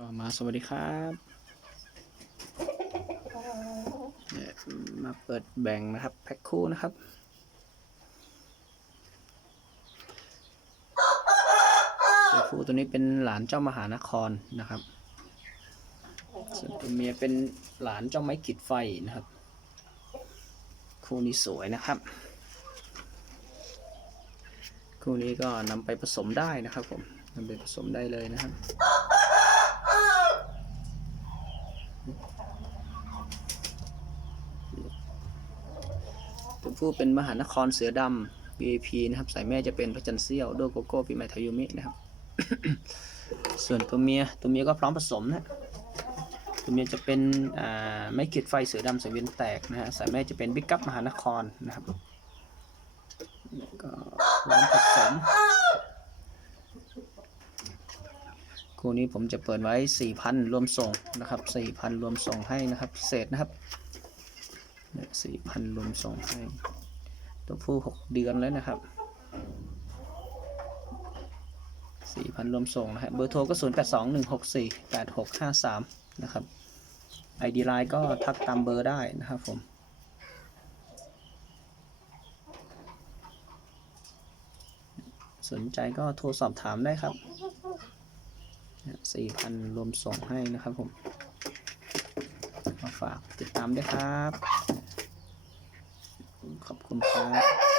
ก็มาสวัสดีครับเนี่ยมาเปิดแบ่งนะครับ แพ็คคู่นะครับ ตัวผู้ตัวนี้เป็นหลานเจ้ามหานครนะครับ ส่วนตัวเมียเป็นหลานเจ้าไม้ขีดไฟนะครับ คู่นี้สวยนะครับ คู่นี้ก็นำไปผสมได้นะครับผมนำไปผสมได้เลยนะครับ ตัวผู้เป็นมหานครเสือดำ VIP นะครับ สายแม่จะเป็นพระจันทร์เซี่ยวโดโกโก้ปีใหม่ทายุมินะครับ ส่วนตัวเมีย ตัวเมียก็พร้อมผสมนะ ตัวเมียจะเป็นไม่ขีดไฟเสือดำสังเวียนแตกนะฮะ สายแม่จะเป็นบิ๊กกัปมหานครนะครับ ก็พร้อมผสมคู่นี้ผมจะเปิดไว้ 4,000 รวมส่งนะครับ 4,000 รวมส่งให้นะครับพิเศษนะครับ สี่พันรวมส่งให้ตัวผู้หกเดือนแล้วนะครับสี่พันรวมส่งนะฮะเบอร์โทรก็ศูนย์แปดสองหนึ่งหกสี่แปดหกห้าสามนะครับไอดีไลน์ก็ทักตามเบอร์ได้นะครับผมสนใจก็โทรสอบถามได้ครับสี่พันรวมส่งให้นะครับผม มาฝากติดตามด้วยครับ คุณครับ